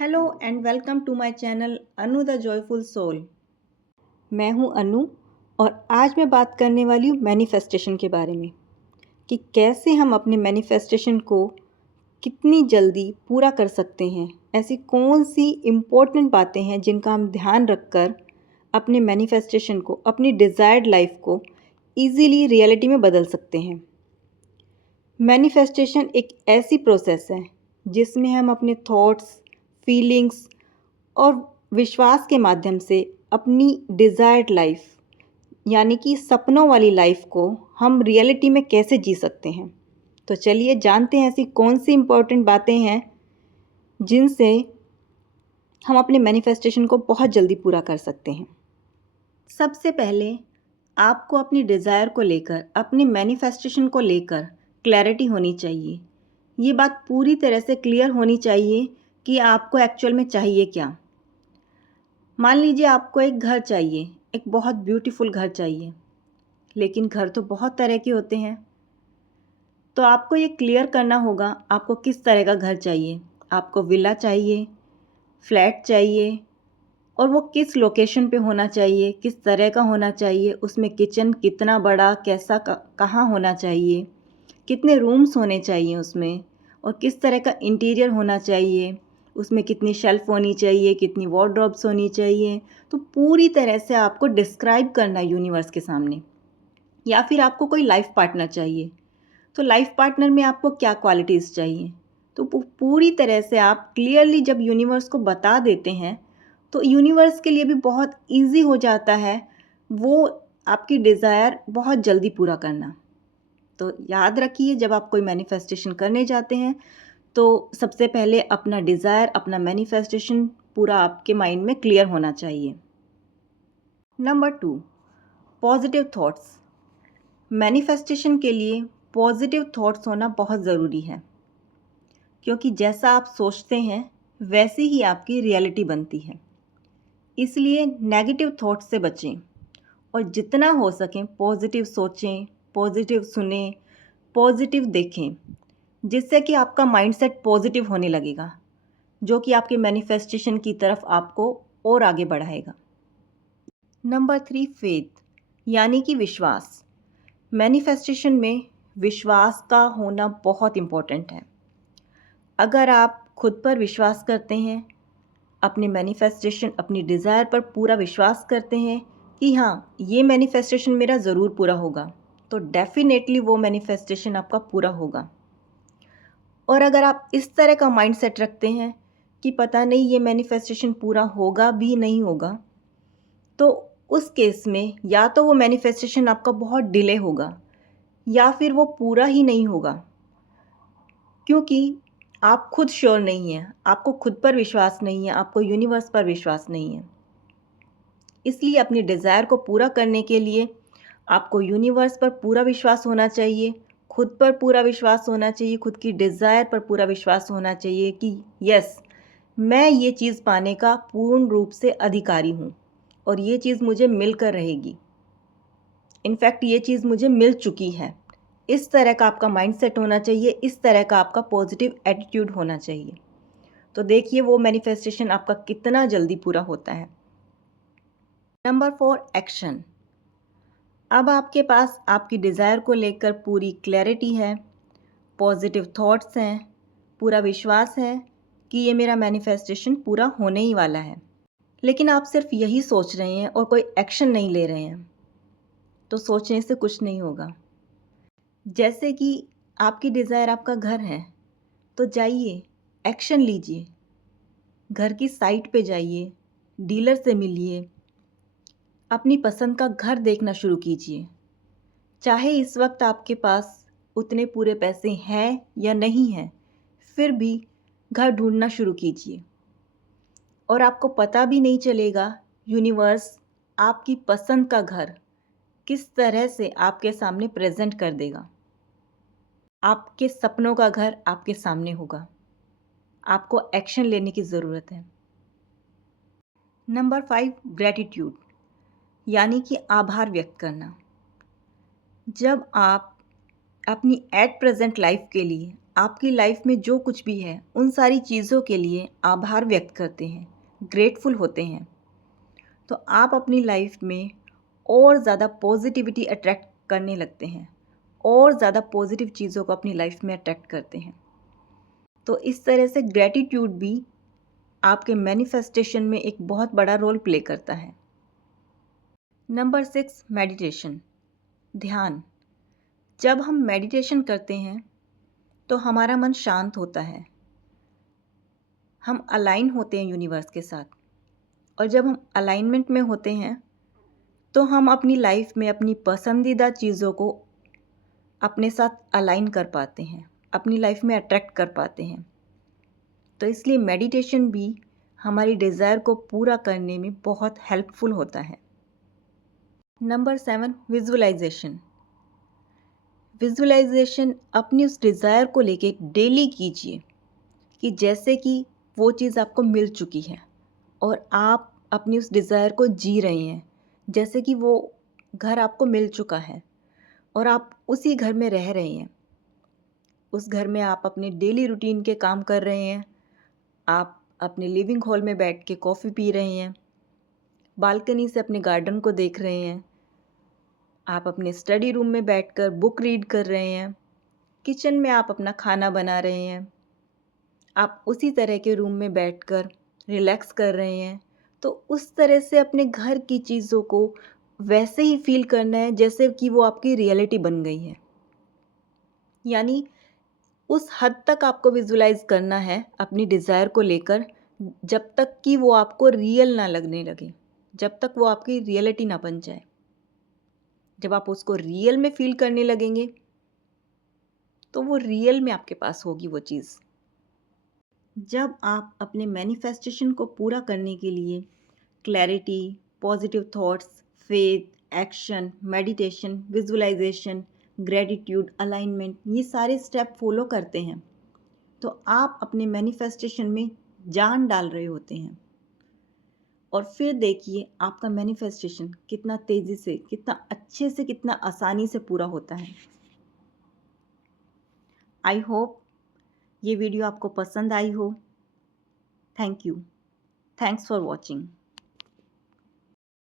Hello and welcome to my channel Anu the joyful soul. मैं हूं अनु और आज मैं बात करने वाली हूं मैनिफेस्टेशन के बारे में कि कैसे हम अपने मैनिफेस्टेशन को कितनी जल्दी पूरा कर सकते हैं। ऐसी कौन सी इम्पोर्टेंट बातें हैं जिनका हम ध्यान रखकर अपने मैनिफेस्टेशन को, अपनी डिज़ायर्ड लाइफ को ईज़िली रियलिटी में बदल सकते हैं। मैनिफेस्टेशन एक ऐसी प्रोसेस है जिसमें हम अपने थॉट्स, फीलिंग्स और विश्वास के माध्यम से अपनी डिज़ायर्ड लाइफ यानी कि सपनों वाली लाइफ को हम रियलिटी में कैसे जी सकते हैं। तो चलिए जानते हैं ऐसी कौन सी इम्पोर्टेंट बातें हैं जिनसे हम अपने मैनिफेस्टेशन को बहुत जल्दी पूरा कर सकते हैं। सबसे पहले आपको अपनी डिज़ायर को लेकर, अपनी मैनिफेस्टेशन को लेकर क्लैरिटी होनी चाहिए। ये बात पूरी तरह से क्लियर होनी चाहिए कि आपको एक्चुअल में चाहिए क्या। मान लीजिए आपको एक घर चाहिए, एक बहुत ब्यूटीफुल घर चाहिए, लेकिन घर तो बहुत तरह के होते हैं। तो आपको ये क्लियर करना होगा आपको किस तरह का घर चाहिए। आपको विला चाहिए, फ्लैट चाहिए, और वो किस लोकेशन पे होना चाहिए, किस तरह का होना चाहिए, उसमें किचन कितना बड़ा, कैसा, कहाँ होना चाहिए, कितने रूम्स होने चाहिए उसमें, और किस तरह का इंटीरियर होना चाहिए, उसमें कितनी शेल्फ होनी चाहिए, कितनी वार्डरोब्स होनी चाहिए। तो पूरी तरह से आपको डिस्क्राइब करना है यूनिवर्स के सामने। या फिर आपको कोई लाइफ पार्टनर चाहिए, तो लाइफ पार्टनर में आपको क्या क्वालिटीज़ चाहिए, तो पूरी तरह से आप क्लियरली जब यूनिवर्स को बता देते हैं तो यूनिवर्स के लिए भी बहुत इजी हो जाता है वो आपकी डिज़ायर बहुत जल्दी पूरा करना। तो याद रखिए, जब आप कोई मैनिफेस्टेशन करने जाते हैं तो सबसे पहले अपना डिज़ायर, अपना मैनिफेस्टेशन पूरा आपके माइंड में क्लियर होना चाहिए। Number 2, positive thoughts. मैनिफेस्टेशन के लिए पॉजिटिव थॉट्स होना बहुत ज़रूरी है, क्योंकि जैसा आप सोचते हैं वैसी ही आपकी रियलिटी बनती है। इसलिए नेगेटिव थॉट्स से बचें और जितना हो सकें पॉजिटिव सोचें, पॉजिटिव सुनें, पॉजिटिव देखें, जिससे कि आपका माइंडसेट पॉजिटिव होने लगेगा, जो कि आपके मैनिफेस्टेशन की तरफ आपको और आगे बढ़ाएगा। नंबर 3, फेथ यानी कि विश्वास। मैनिफेस्टेशन में विश्वास का होना बहुत इम्पोर्टेंट है। अगर आप खुद पर विश्वास करते हैं, अपने मैनिफेस्टेशन, अपनी डिज़ायर पर पूरा विश्वास करते हैं कि हाँ, ये मैनिफेस्टेशन मेरा ज़रूर पूरा होगा, तो डेफिनेटली वो मैनिफेस्टेशन आपका पूरा होगा। और अगर आप इस तरह का माइंडसेट रखते हैं कि पता नहीं ये मैनिफेस्टेशन पूरा होगा भी नहीं होगा, तो उस केस में या तो वो मैनिफेस्टेशन आपका बहुत डिले होगा या फिर वो पूरा ही नहीं होगा, क्योंकि आप खुद श्योर नहीं हैं, आपको खुद पर विश्वास नहीं है, आपको यूनिवर्स पर विश्वास नहीं है। इसलिए अपनी डिज़ायर को पूरा करने के लिए आपको यूनिवर्स पर पूरा विश्वास होना चाहिए, खुद पर पूरा विश्वास होना चाहिए, खुद की डिज़ायर पर पूरा विश्वास होना चाहिए कि यस, मैं ये चीज़ पाने का पूर्ण रूप से अधिकारी हूँ और ये चीज़ मुझे मिलकर रहेगी। इनफैक्ट ये चीज़ मुझे मिल चुकी है। इस तरह का आपका माइंडसेट होना चाहिए, इस तरह का आपका पॉजिटिव एटीट्यूड होना चाहिए। तो देखिए वो मैनिफेस्टेशन आपका कितना जल्दी पूरा होता है। Number 4, action. अब आपके पास आपकी डिज़ायर को लेकर पूरी क्लैरिटी है, पॉजिटिव थॉट्स हैं, पूरा विश्वास है कि ये मेरा मैनिफेस्टेशन पूरा होने ही वाला है, लेकिन आप सिर्फ यही सोच रहे हैं और कोई एक्शन नहीं ले रहे हैं, तो सोचने से कुछ नहीं होगा। जैसे कि आपकी डिज़ायर आपका घर है, तो जाइए, एक्शन लीजिए, घर की साइट पे जाइए, डीलर से मिलिए, अपनी पसंद का घर देखना शुरू कीजिए। चाहे इस वक्त आपके पास उतने पूरे पैसे हैं या नहीं हैं, फिर भी घर ढूंढना शुरू कीजिए और आपको पता भी नहीं चलेगा यूनिवर्स आपकी पसंद का घर किस तरह से आपके सामने प्रेजेंट कर देगा। आपके सपनों का घर आपके सामने होगा। आपको एक्शन लेने की ज़रूरत है। नंबर 5, ग्रैटिट्यूड यानी कि आभार व्यक्त करना। जब आप अपनी एट प्रेजेंट लाइफ के लिए आपकी लाइफ में जो कुछ भी है उन सारी चीज़ों के लिए आभार व्यक्त करते हैं, ग्रेटफुल होते हैं, तो आप अपनी लाइफ में और ज़्यादा पॉजिटिविटी अट्रैक्ट करने लगते हैं और ज़्यादा पॉजिटिव चीज़ों को अपनी लाइफ में अट्रैक्ट करते हैं। तो इस तरह से ग्रैटिट्यूड भी आपके मैनिफेस्टेशन में एक बहुत बड़ा रोल प्ले करता है। नंबर 6, मेडिटेशन, ध्यान। जब हम मेडिटेशन करते हैं तो हमारा मन शांत होता है, हम अलाइन होते हैं यूनिवर्स के साथ, और जब हम अलाइनमेंट में होते हैं तो हम अपनी लाइफ में अपनी पसंदीदा चीज़ों को अपने साथ अलाइन कर पाते हैं, अपनी लाइफ में अट्रैक्ट कर पाते हैं। तो इसलिए मेडिटेशन भी हमारी डिज़ायर को पूरा करने में बहुत हेल्पफुल होता है। Number 7, visualisation. विजुअलाइजेशन अपनी उस डिज़ायर को लेके डेली कीजिए कि जैसे कि वो चीज़ आपको मिल चुकी है और आप अपनी उस डिज़ायर को जी रहे हैं, जैसे कि वो घर आपको मिल चुका है और आप उसी घर में रह रहे हैं। उस घर में आप अपने डेली रूटीन के काम कर रहे हैं, आप अपने लिविंग हॉल में बैठ के कॉफ़ी पी रहे हैं, बालकनी से अपने गार्डन को देख रहे हैं, आप अपने स्टडी रूम में बैठकर बुक रीड कर रहे हैं, किचन में आप अपना खाना बना रहे हैं, आप उसी तरह के रूम में बैठकर रिलैक्स कर रहे हैं। तो उस तरह से अपने घर की चीज़ों को वैसे ही फील करना है जैसे कि वो आपकी रियलिटी बन गई है। यानी उस हद तक आपको विजुलाइज करना है अपनी डिज़ायर को लेकर, जब तक कि वो आपको रियल ना लगने लगे, जब तक वो आपकी रियलिटी ना बन जाए। जब आप उसको रियल में फील करने लगेंगे तो वो रियल में आपके पास होगी वो चीज़। जब आप अपने मैनिफेस्टेशन को पूरा करने के लिए clarity, positive thoughts, faith, action, meditation, visualisation, gratitude, alignment, ये सारे स्टेप फॉलो करते हैं तो आप अपने मैनिफेस्टेशन में जान डाल रहे होते हैं। और फिर देखिए आपका मैनिफेस्टेशन कितना तेज़ी से, कितना अच्छे से, कितना आसानी से पूरा होता है। आई होप ये वीडियो आपको पसंद आई हो। Thank you. Thanks for watching.